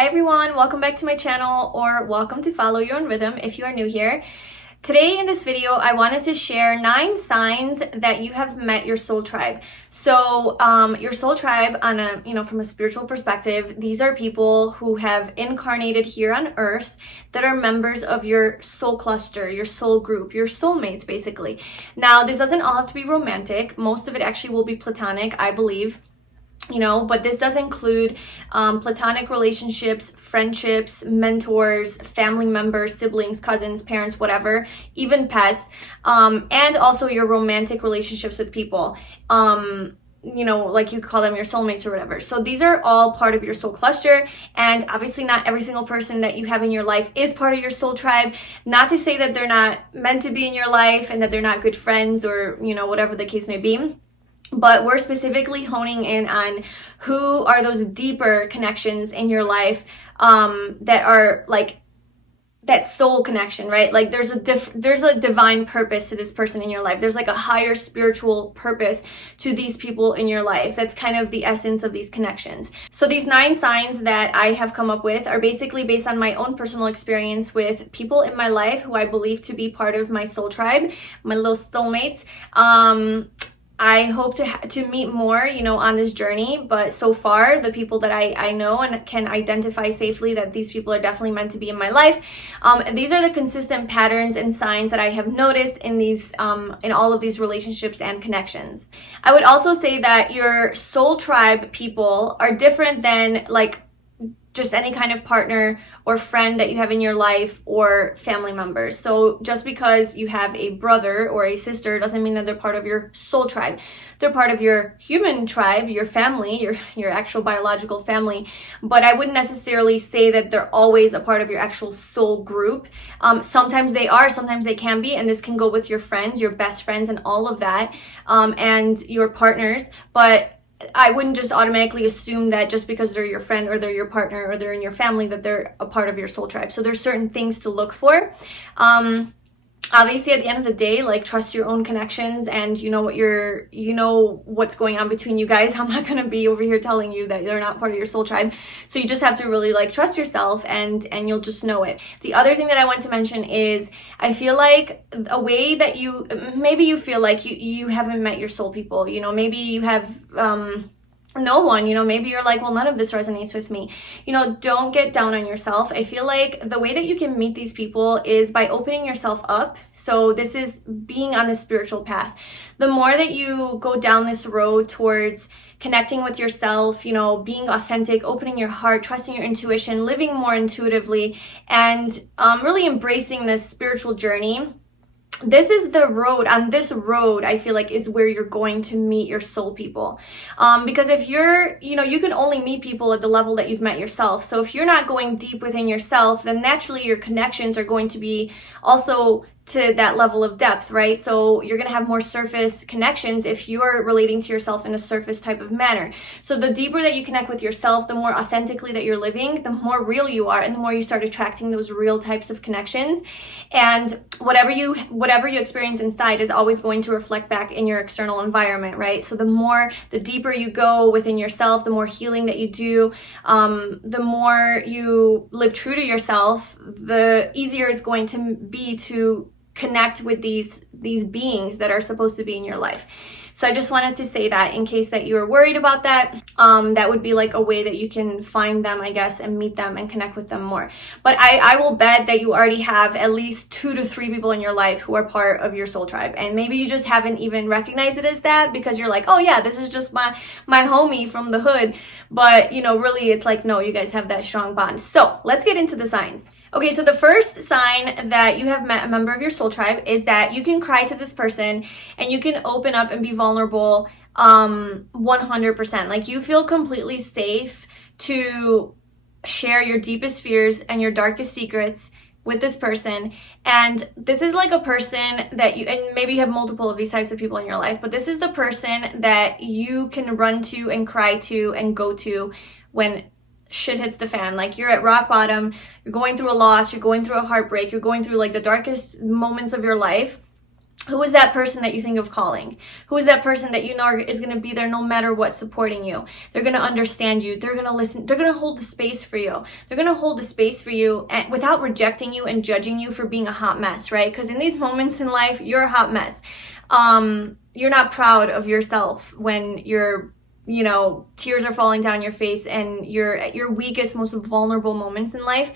Hi everyone, welcome back to my channel, or welcome to Follow Your Own Rhythm if you are new here. Today in this video, I wanted to share 9 signs that you have met your soul tribe. So your soul tribe on a, from a spiritual perspective, these are people who have incarnated here on earth that are members of your soul cluster, your soul group, your soulmates basically. Now, this doesn't all have to be romantic. Most of it actually will be platonic, I believe. But this does include platonic relationships, friendships, mentors, family members, siblings, cousins, parents, whatever, even pets, and also your romantic relationships with people, like you call them your soulmates or whatever. So these are all part of your soul cluster, and obviously not every single person that you have in your life is part of your soul tribe. Not to say that they're not meant to be in your life and that they're not good friends or, whatever the case may be. But we're specifically honing in on who are those deeper connections in your life that are like that soul connection, right? Like there's a divine purpose to this person in your life. There's like a higher spiritual purpose to these people in your life. That's kind of the essence of these connections. So these 9 signs that I have come up with are basically based on my own personal experience with people in my life who I believe to be part of my soul tribe, my little soulmates. I hope to meet more, on this journey, but so far, the people that I know and can identify safely that these people are definitely meant to be in my life. These are the consistent patterns and signs that I have noticed in these, in all of these relationships and connections. I would also say that your soul tribe people are different than like just any kind of partner or friend that you have in your life or family members. So just because you have a brother or a sister doesn't mean that they're part of your soul tribe. They're part of your human tribe, your family, your actual biological family. But I wouldn't necessarily say that they're always a part of your actual soul group. Sometimes they are, sometimes they can be, and this can go with your friends, your best friends, and all of that, and your partners. But I wouldn't just automatically assume that just because they're your friend or they're your partner or they're in your family that they're a part of your soul tribe. So there's certain things to look for. Obviously, at the end of the day, like, trust your own connections, and what's going on between you guys. I'm not going to be over here telling you that they're not part of your soul tribe. So you just have to really trust yourself, and you'll just know it. The other thing that I want to mention is I feel like a way that maybe you feel like you haven't met your soul people. Maybe you have no one, maybe you're like, well, none of this resonates with me. Don't get down on yourself. I feel like the way that you can meet these people is by opening yourself up. So this is being on the spiritual path. The more that you go down this road towards connecting with yourself, being authentic, opening your heart, trusting your intuition, living more intuitively, and really embracing this spiritual journey, this is the road. On this road, I feel like is where you're going to meet your soul people. Because if you're, you can only meet people at the level that you've met yourself. So if you're not going deep within yourself, then naturally your connections are going to be also to that level of depth, right? So you're going to have more surface connections if you're relating to yourself in a surface type of manner. So the deeper that you connect with yourself, the more authentically that you're living, the more real you are, and the more you start attracting those real types of connections. And whatever you experience inside is always going to reflect back in your external environment, right? So the deeper you go within yourself, the more healing that you do, the more you live true to yourself, the easier it's going to be to connect with these beings that are supposed to be in your life. So I just wanted to say that in case that you were worried about that. That would be like a way that you can find them, I guess, and meet them and connect with them more. But I will bet that you already have at least 2 to 3 people in your life who are part of your soul tribe. And maybe you just haven't even recognized it as that because you're like, oh yeah, this is just my homie from the hood. But really it's like, no, you guys have that strong bond. So let's get into the signs. Okay, so the first sign that you have met a member of your soul tribe is that you can cry to this person and you can open up and be vulnerable 100%. Like, you feel completely safe to share your deepest fears and your darkest secrets with this person. And this is like a person that and maybe you have multiple of these types of people in your life, but this is the person that you can run to and cry to and go to when shit hits the fan. Like, you're at rock bottom, you're going through a loss, you're going through a heartbreak, you're going through like the darkest moments of your life. Who is that person that you think of calling? Who is that person that you know is going to be there no matter what, supporting you? They're going to understand you. They're going to listen. They're going to hold the space for you. They're going to hold the space for you and, without rejecting you and judging you for being a hot mess, right? Because in these moments in life, you're a hot mess. You're not proud of yourself when you're, you know, tears are falling down your face and you're at your weakest, most vulnerable moments in life.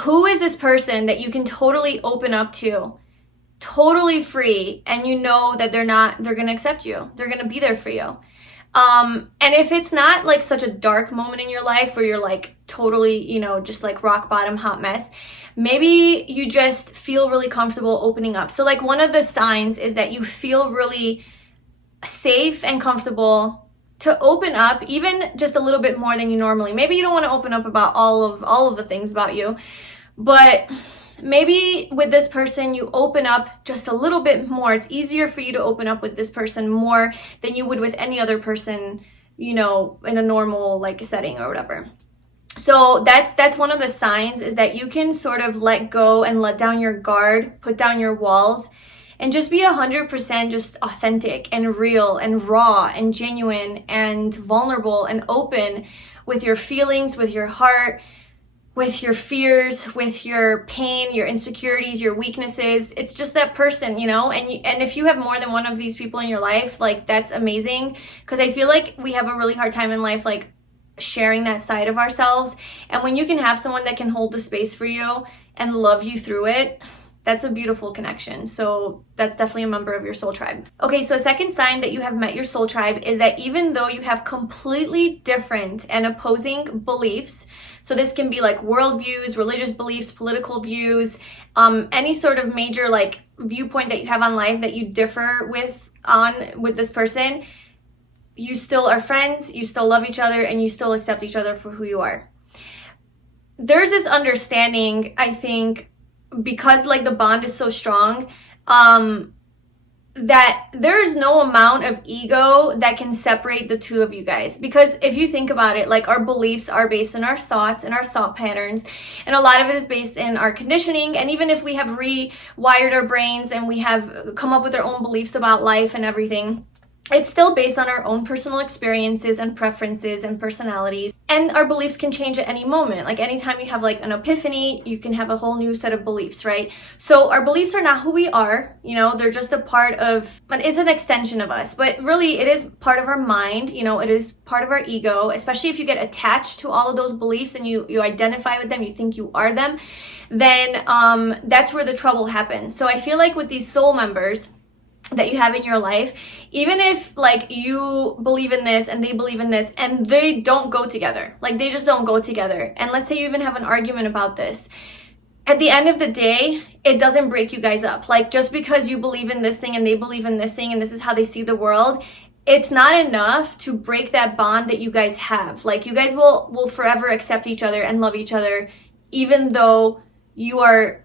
Who is this person that you can totally open up to, totally free, and you know that they're going to accept you. They're going to be there for you. And if it's not like such a dark moment in your life where you're like totally, you know, just like rock bottom hot mess, maybe you just feel really comfortable opening up. So like one of the signs is that you feel really safe and comfortable to open up even just a little bit more than you normally. Maybe you don't want to open up about all of the things about you, but maybe with this person you open up just a little bit more. It's easier for you to open up with this person more than you would with any other person, you know, in a normal like setting or whatever. So that's one of the signs, is that you can sort of let go and let down your guard, put down your walls, and just be 100% just authentic and real and raw and genuine and vulnerable and open with your feelings, with your heart, with your fears, with your pain, your insecurities, your weaknesses. It's just that person, you know? And if you have more than one of these people in your life, like that's amazing. Because I feel like we have a really hard time in life, like sharing that side of ourselves. And when you can have someone that can hold the space for you and love you through it, that's a beautiful connection. So that's definitely a member of your soul tribe. Okay, so a second sign that you have met your soul tribe is that even though you have completely different and opposing beliefs, so this can be like worldviews, religious beliefs, political views, any sort of major like viewpoint that you have on life that you differ with this person, you still are friends, you still love each other, and you still accept each other for who you are. There's this understanding, I think, because like the bond is so strong, that there's no amount of ego that can separate the two of you guys. Because if you think about it, like our beliefs are based in our thoughts and our thought patterns, and a lot of it is based in our conditioning. And even if we have rewired our brains and we have come up with our own beliefs about life and everything, it's still based on our own personal experiences and preferences and personalities. And our beliefs can change at any moment. Like anytime you have like an epiphany, you can have a whole new set of beliefs, right? So our beliefs are not who we are, you know, they're just a part of, but it's an extension of us. But really it is part of our mind, you know, it is part of our ego, especially if you get attached to all of those beliefs and you identify with them, you think you are them, then that's where the trouble happens. So I feel like with these soul members that you have in your life, even if like you believe in this and they believe in this and they don't go together, like they just don't go together, and let's say you even have an argument about this, at the end of the day, it doesn't break you guys up. Like just because you believe in this thing and they believe in this thing and this is how they see the world, it's not enough to break that bond that you guys have. Like you guys will forever accept each other and love each other, even though you are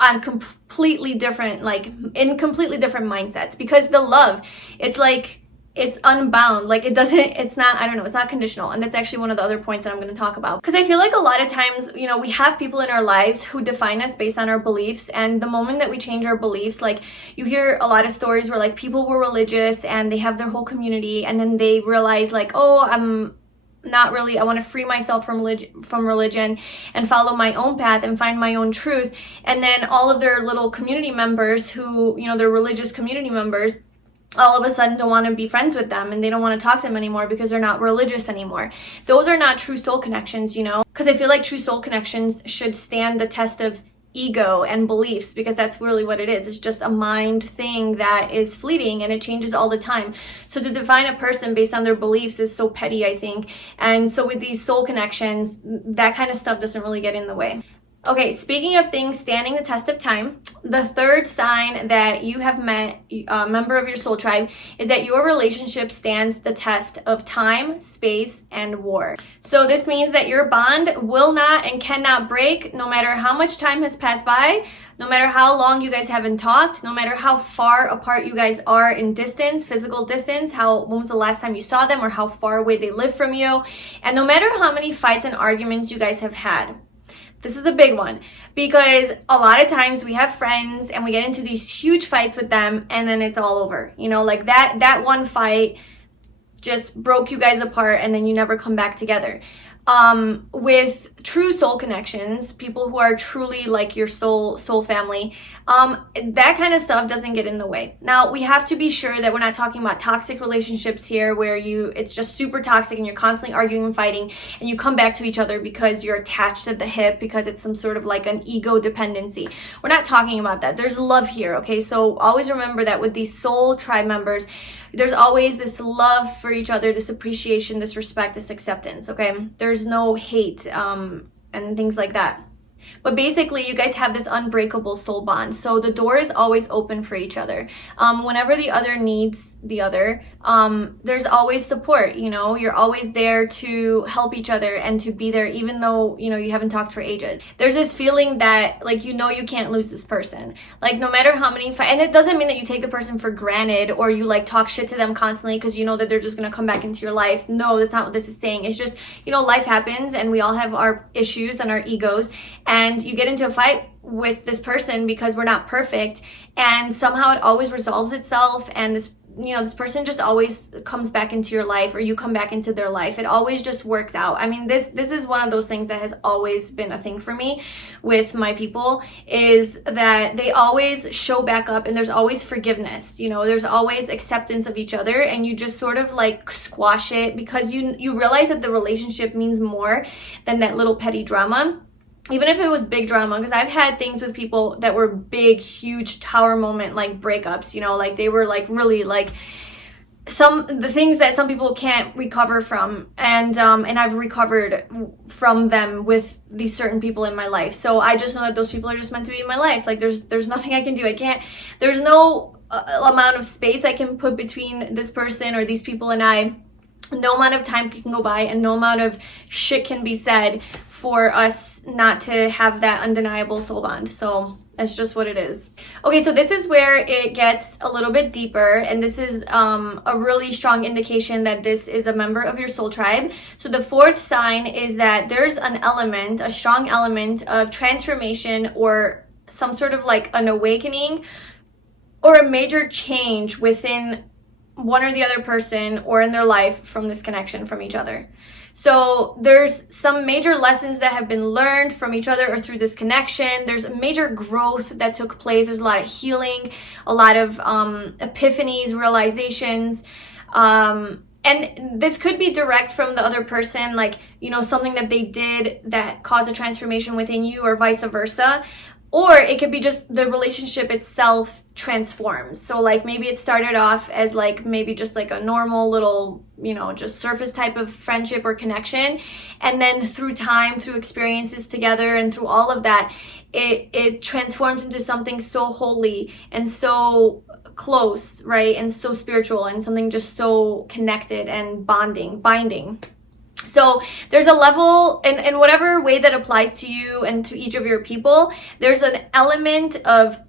on completely different, like in completely different mindsets. Because the love, it's like, it's unbound. Like it's not conditional. And that's actually one of the other points that I'm going to talk about. Because I feel like a lot of times, you know, we have people in our lives who define us based on our beliefs. And the moment that we change our beliefs, like you hear a lot of stories where like people were religious and they have their whole community, and then they realize like, oh, I'm not really, I want to free myself from religion and follow my own path and find my own truth. And then all of their little community members who, you know, their religious community members, all of a sudden don't want to be friends with them and they don't want to talk to them anymore because they're not religious anymore. Those are not true soul connections, you know, because I feel like true soul connections should stand the test of ego and beliefs, because that's really what it is. It's just a mind thing that is fleeting and it changes all the time. So to define a person based on their beliefs is so petty, I think. And so with these soul connections, that kind of stuff doesn't really get in the way. Okay, speaking of things standing the test of time, the third sign that you have met a member of your soul tribe is that your relationship stands the test of time, space, and war. So this means that your bond will not and cannot break no matter how much time has passed by, no matter how long you guys haven't talked, no matter how far apart you guys are in distance, physical distance, when was the last time you saw them or how far away they live from you, and no matter how many fights and arguments you guys have had. This is a big one, because a lot of times we have friends and we get into these huge fights with them, and then it's all over. You know, like that one fight just broke you guys apart, and then you never come back together. With true soul connections, people who are truly like your soul family, that kind of stuff doesn't get in the way. Now, we have to be sure that we're not talking about toxic relationships here where it's just super toxic and you're constantly arguing and fighting and you come back to each other because you're attached at the hip, because it's some sort of like an ego dependency. We're not talking about that. There's love here, okay? So always remember that with these soul tribe members, there's always this love for each other, this appreciation, this respect, this acceptance, okay? There's no hate and things like that. But basically, you guys have this unbreakable soul bond. So the door is always open for each other. Whenever the other needs the other, there's always support, you know? You're always there to help each other and to be there even though, you know, you haven't talked for ages. There's this feeling that, like, you know you can't lose this person. Like, no matter how many and it doesn't mean that you take the person for granted or you, like, talk shit to them constantly because you know that they're just gonna come back into your life. No, that's not what this is saying. It's just, you know, life happens and we all have our issues and our egos, and you get into a fight with this person because we're not perfect, and somehow it always resolves itself, and this, you know, this person just always comes back into your life, or you come back into their life. It always just works out. I mean, this is one of those things that has always been a thing for me with my people, is that they always show back up, and there's always forgiveness, you know, there's always acceptance of each other, and you just sort of like squash it because you realize that the relationship means more than that little petty drama. Even if it was big drama, because I've had things with people that were big, huge tower moment, like breakups, you know, like they were like really like the things that some people can't recover from, and I've recovered from them with these certain people in my life. So I just know that those people are just meant to be in my life. Like there's nothing I can do. There's no amount of space I can put between this person or these people and I. No amount of time can go by and no amount of shit can be said for us not to have that undeniable soul bond. So that's just what it is. Okay, so this is where it gets a little bit deeper, and this is a really strong indication that this is a member of your soul tribe. So the fourth sign is that there's a strong element of transformation or some sort of like an awakening or a major change within one or the other person or in their life from this connection from each other. So there's some major lessons that have been learned from each other or through this connection. There's a major growth that took place. There's a lot of healing, a lot of epiphanies, realizations. And this could be direct from the other person, like, you know, something that they did that caused a transformation within you or vice versa. Or it could be just the relationship itself transforms. So like maybe it started off as like maybe just like a normal little, you know, just surface type of friendship or connection. And then through time, through experiences together and through all of that, it transforms into something so holy and so close, right? And so spiritual and something just so connected and binding. So there's a level, in whatever way that applies to you and to each of your people, there's an element of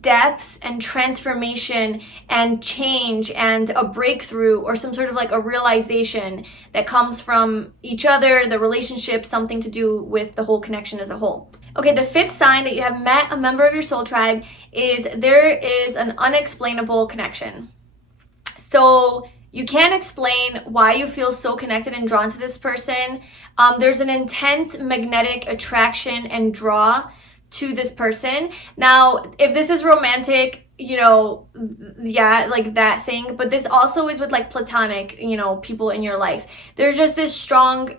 depth and transformation and change and a breakthrough or some sort of like a realization that comes from each other, the relationship, something to do with the whole connection as a whole. Okay, the fifth sign that you have met a member of your soul tribe is there is an unexplainable connection. So you can't explain why you feel so connected and drawn to this person. There's an intense magnetic attraction and draw to this person. Now, if this is romantic, you know, yeah, like that thing, but this also is with like platonic, you know, people in your life. There's just this strong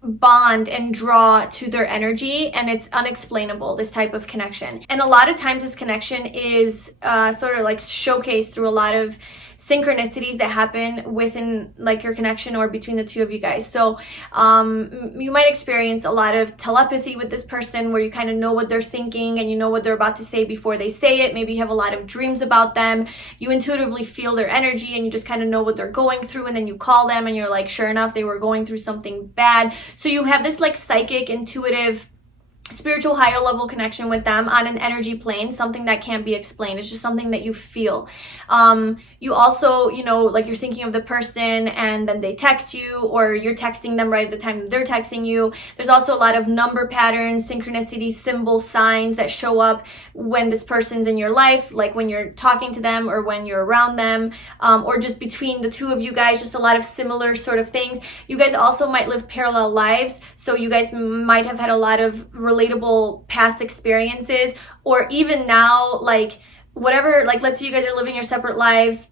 bond and draw to their energy, and it's unexplainable, this type of connection. And a lot of times this connection is sort of like showcased through a lot of synchronicities that happen within like your connection or between the two of you guys. So you might experience a lot of telepathy with this person where you kind of know what they're thinking and you know what they're about to say before they say it. Maybe you have a lot of dreams about them. You intuitively feel their energy and you just kind of know what they're going through, and then you call them and you're like, sure enough, they were going through something bad. So you have this like psychic, intuitive spiritual higher level connection with them on an energy plane, something that can't be explained. It's just something that you feel. You also, you know, like you're thinking of the person and then they text you, or you're texting them right at the time that they're texting you. There's also a lot of number patterns, synchronicity, symbol, signs that show up when this person's in your life, like when you're talking to them or when you're around them, or just between the two of you guys, just a lot of similar sort of things. You guys also might live parallel lives, so you guys might have had a lot of relatable past experiences, or even now, like whatever, like let's say you guys are living your separate lives,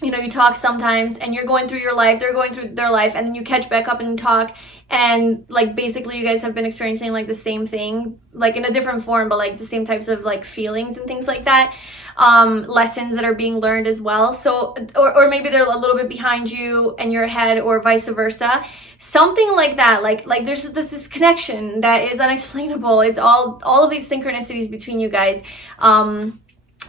you know, you talk sometimes and you're going through your life, they're going through their life, and then you catch back up and talk, and like basically you guys have been experiencing like the same thing, like in a different form, but like the same types of like feelings and things like that, lessons that are being learned as well. So or maybe they're a little bit behind you and you're ahead, or vice versa, something like that. Like there's this connection that is unexplainable. It's all of these synchronicities between you guys.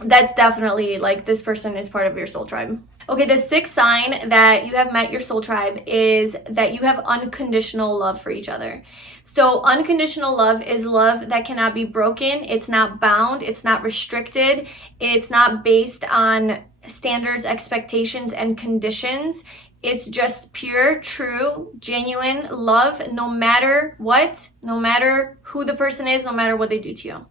That's definitely like this person is part of your soul tribe. Okay, the sixth sign that you have met your soul tribe is that you have unconditional love for each other. So unconditional love is love that cannot be broken. It's not bound. It's not restricted. It's not based on standards, expectations, and conditions. It's just pure, true, genuine love, no matter what, no matter who the person is, no matter what they do to you.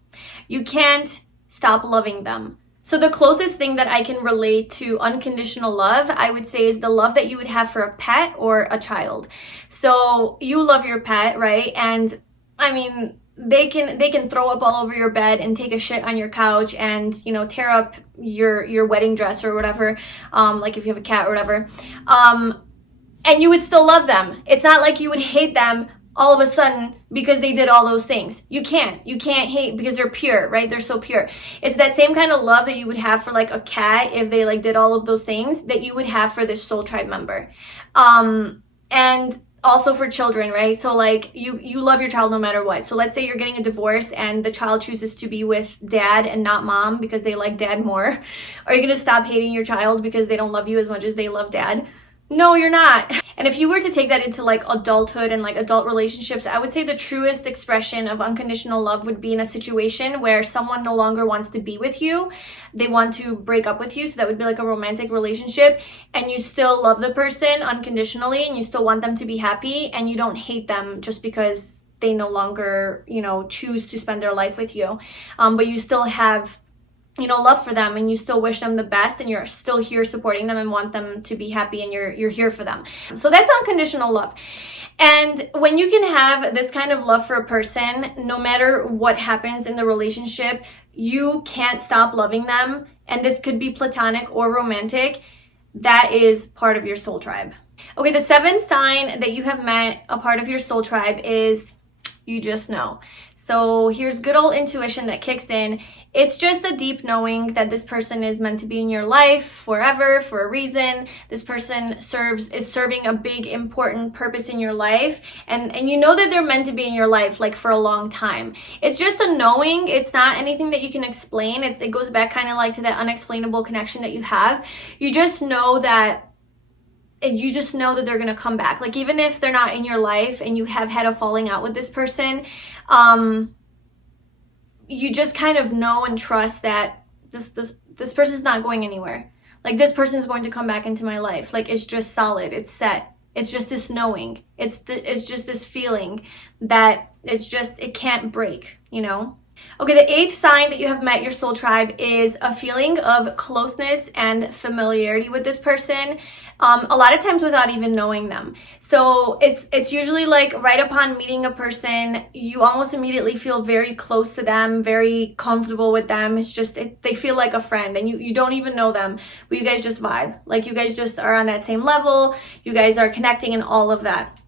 You can't stop loving them. So the closest thing that I can relate to unconditional love, I would say, is the love that you would have for a pet or a child. So you love your pet, right? And I mean, they can throw up all over your bed and take a shit on your couch and, you know, tear up your wedding dress or whatever, like if you have a cat or whatever. And you would still love them. It's not like you would hate them all of a sudden because they did all those things. You can't hate because they're pure, right? They're so pure. It's that same kind of love that you would have for like a cat if they like did all of those things, that you would have for this soul tribe member. And also for children, right? So like you love your child no matter what. So let's say you're getting a divorce and the child chooses to be with dad and not mom because they like dad more. Are you going to stop hating your child because they don't love you as much as they love dad? No, you're not. And if you were to take that into like adulthood and like adult relationships, I would say the truest expression of unconditional love would be in a situation where someone no longer wants to be with you. They want to break up with you. So that would be like a romantic relationship, and you still love the person unconditionally and you still want them to be happy, and you don't hate them just because they no longer, you know, choose to spend their life with you. But you still have, you know, love for them, and you still wish them the best, and you're still here supporting them and want them to be happy, and you're here for them. So that's unconditional love. And when you can have this kind of love for a person, no matter what happens in the relationship, you can't stop loving them. And this could be platonic or romantic. That is part of your soul tribe. Okay, the seventh sign that you have met a part of your soul tribe is you just know. So here's good old intuition that kicks in. It's just a deep knowing that this person is meant to be in your life forever for a reason. This person is serving a big, important purpose in your life. And you know that they're meant to be in your life like for a long time. It's just a knowing. It's not anything that you can explain. It goes back kind of like to that unexplainable connection that you have. You just know that they're going to come back. Like even if they're not in your life and you have had a falling out with this person, you just kind of know and trust that this person's not going anywhere. Like this person's going to come back into my life. Like it's just solid. It's set. It's just this knowing. It's just this feeling that it can't break, you know? Okay, the eighth sign that you have met your soul tribe is a feeling of closeness and familiarity with this person, a lot of times without even knowing them. So it's usually like right upon meeting a person, you almost immediately feel very close to them, very comfortable with them. It's just, they feel like a friend, and you don't even know them, but you guys just vibe. Like you guys just are on that same level. You guys are connecting and all of that.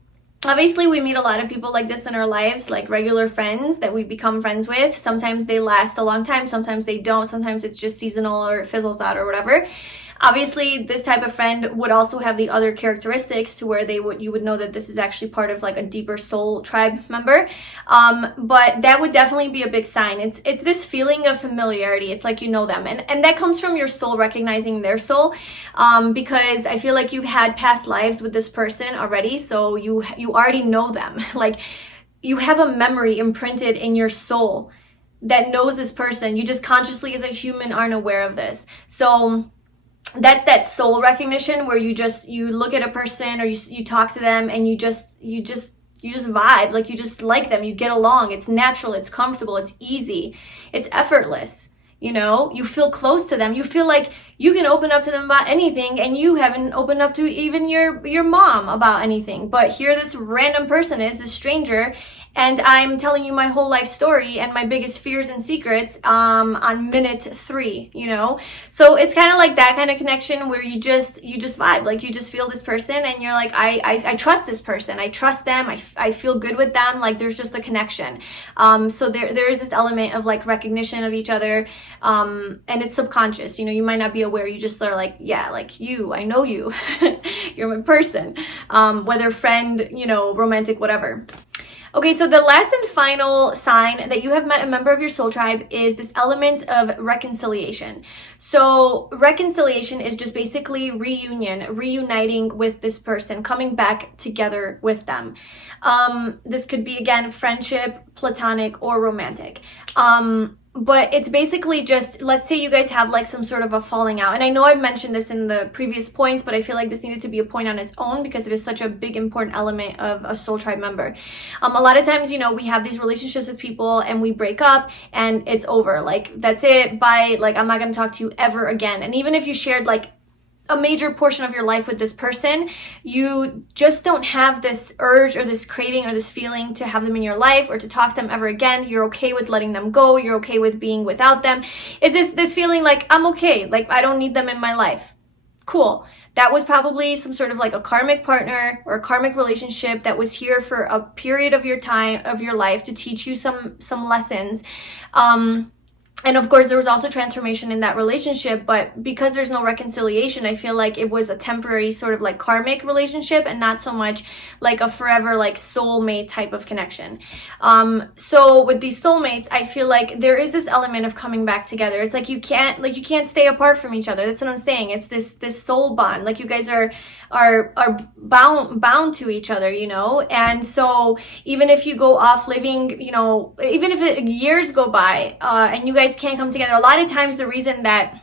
Obviously, we meet a lot of people like this in our lives, like regular friends that we become friends with. Sometimes they last a long time, sometimes they don't, sometimes it's just seasonal or it fizzles out or whatever. Obviously, this type of friend would also have the other characteristics to where you would know that this is actually part of like a deeper soul tribe member. But that would definitely be a big sign. It's this feeling of familiarity. It's like you know them. And that comes from your soul recognizing their soul. Because I feel like you've had past lives with this person already. So you already know them. Like you have a memory imprinted in your soul that knows this person. You just consciously as a human aren't aware of this. So that's that soul recognition, where you look at a person, or you talk to them, and you just vibe, like you just like them, you get along, it's natural, it's comfortable, it's easy, it's effortless. You know, you feel close to them. You feel like you can open up to them about anything, and you haven't opened up to even your mom about anything. But here this random person is, this stranger, and I'm telling you my whole life story and my biggest fears and secrets on minute 3, you know? So it's kind of like that kind of connection where you just vibe, like you just feel this person, and you're like, I trust this person. I trust them. I feel good with them. Like there's just a connection. So there is this element of like recognition of each other. And it's subconscious, you know, you might not be aware. You just are like, yeah, like I know you, you're my person, whether friend, you know, romantic, whatever. Okay, so the last and final sign that you have met a member of your soul tribe is this element of reconciliation. So reconciliation is just basically reuniting with this person, coming back together with them. This could be, again, friendship, platonic, or romantic. But it's basically just, let's say you guys have like some sort of a falling out. And I know I've mentioned this in the previous points, but I feel like this needed to be a point on its own because it is such a big, important element of a soul tribe member. A lot of times, you know, we have these relationships with people and we break up and it's over. Like, that's it. Bye. Like, I'm not going to talk to you ever again. And even if you shared like a major portion of your life with this person, you just don't have this urge or this craving or this feeling to have them in your life or to talk to them ever again. You're okay with letting them go. You're okay with being without them. It's this feeling like, I'm okay. Like, I don't need them in my life. Cool. That was probably some sort of like a karmic partner or a karmic relationship that was here for a period of your time, of your life, to teach you some lessons. And of course, there was also transformation in that relationship, but because there's no reconciliation, I feel like it was a temporary sort of like karmic relationship and not so much like a forever like soulmate type of connection. So with these soulmates, I feel like there is this element of coming back together. It's like you can't stay apart from each other. That's what I'm saying. It's this soul bond. Like you guys are bound to each other, you know? And so even if you go off living, you know, even if years go by and you guys can't come together, a lot of times the reason that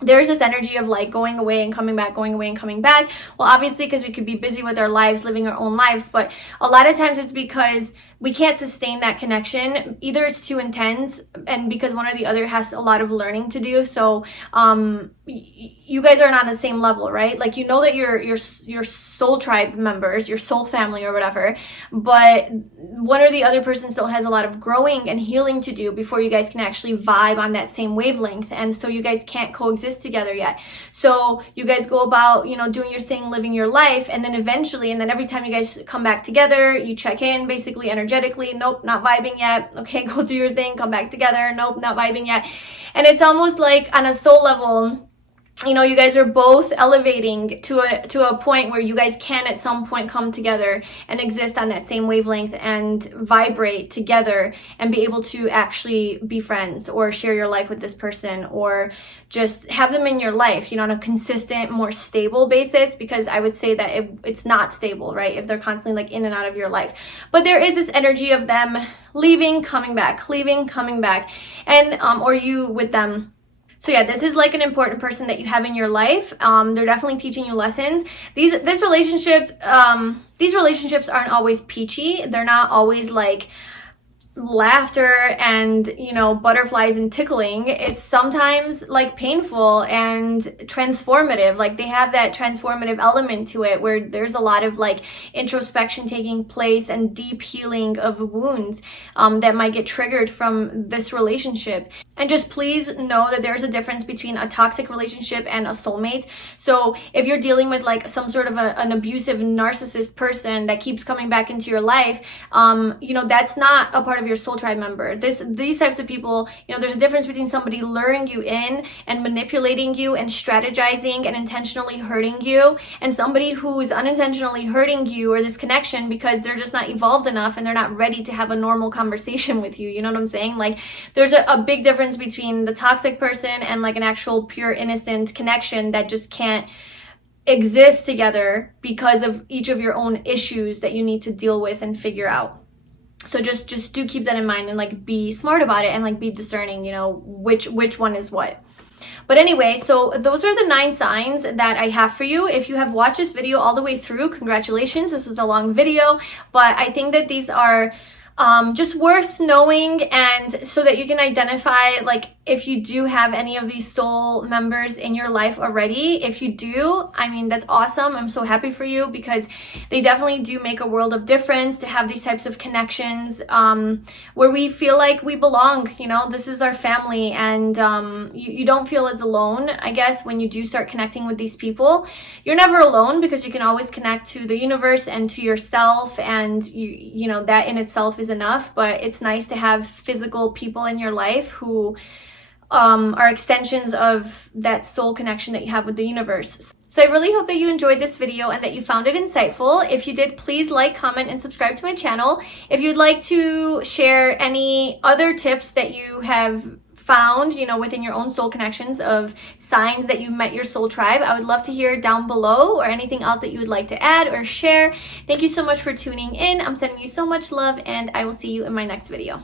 there's this energy of like going away and coming back, going away and coming back, well, obviously because we could be busy with our lives, living our own lives, but a lot of times it's because we can't sustain that connection. Either it's too intense, and because one or the other has a lot of learning to do. So you guys are not on the same level, right? Like, you know that you're soul tribe members, your soul family or whatever, but one or the other person still has a lot of growing and healing to do before you guys can actually vibe on that same wavelength. And so you guys can't coexist together yet. So you guys go about, you know, doing your thing, living your life, and then eventually, and then every time you guys come back together, you check in basically energetically. Nope, not vibing yet. Okay, go do your thing, come back together. Nope, not vibing yet. And it's almost like on a soul level, you know, you guys are both elevating to a point where you guys can at some point come together and exist on that same wavelength and vibrate together and be able to actually be friends or share your life with this person or just have them in your life, you know, on a consistent, more stable basis, because I would say that it's not stable, right? If they're constantly like in and out of your life. But there is this energy of them leaving, coming back, leaving, coming back, and or you with them. So yeah, this is like an important person that you have in your life. They're definitely teaching you lessons. These relationships aren't always peachy. They're not always like laughter and, you know, butterflies and tickling. It's sometimes like painful and transformative. Like they have that transformative element to it where there's a lot of like introspection taking place and deep healing of wounds that might get triggered from this relationship. And just please know that there's a difference between a toxic relationship and a soulmate. So if you're dealing with like some sort of an abusive narcissist person that keeps coming back into your life, you know, that's not a part of your soul tribe member. These types of people, you know, there's a difference between somebody luring you in and manipulating you and strategizing and intentionally hurting you, and somebody who is unintentionally hurting you or this connection because they're just not evolved enough and they're not ready to have a normal conversation with you. You know what I'm saying? Like there's a big difference between the toxic person and like an actual pure innocent connection that just can't exist together because of each of your own issues that you need to deal with and figure out. So just do keep that in mind and like be smart about it and like be discerning, you know, which one is what. But anyway, so those are the 9 signs that I have for you. If you have watched this video all the way through, congratulations. This was a long video, but I think that these are just worth knowing, and so that you can identify like if you do have any of these soul members in your life already. If you do, I mean, that's awesome. I'm so happy for you, because they definitely do make a world of difference to have these types of connections where we feel like we belong. You know, this is our family, and you don't feel as alone, I guess, when you do start connecting with these people. You're never alone, because you can always connect to the universe and to yourself, and you know, that in itself is enough. But it's nice to have physical people in your life who are extensions of that soul connection that you have with the universe. So I really hope that you enjoyed this video and that you found it insightful. If you did, please like, comment, and subscribe to my channel. If you'd like to share any other tips that you have found, you know, within your own soul connections of signs that you've met your soul tribe, I would love to hear down below, or anything else that you would like to add or share. Thank you so much for tuning in. I'm sending you so much love, and I will see you in my next video.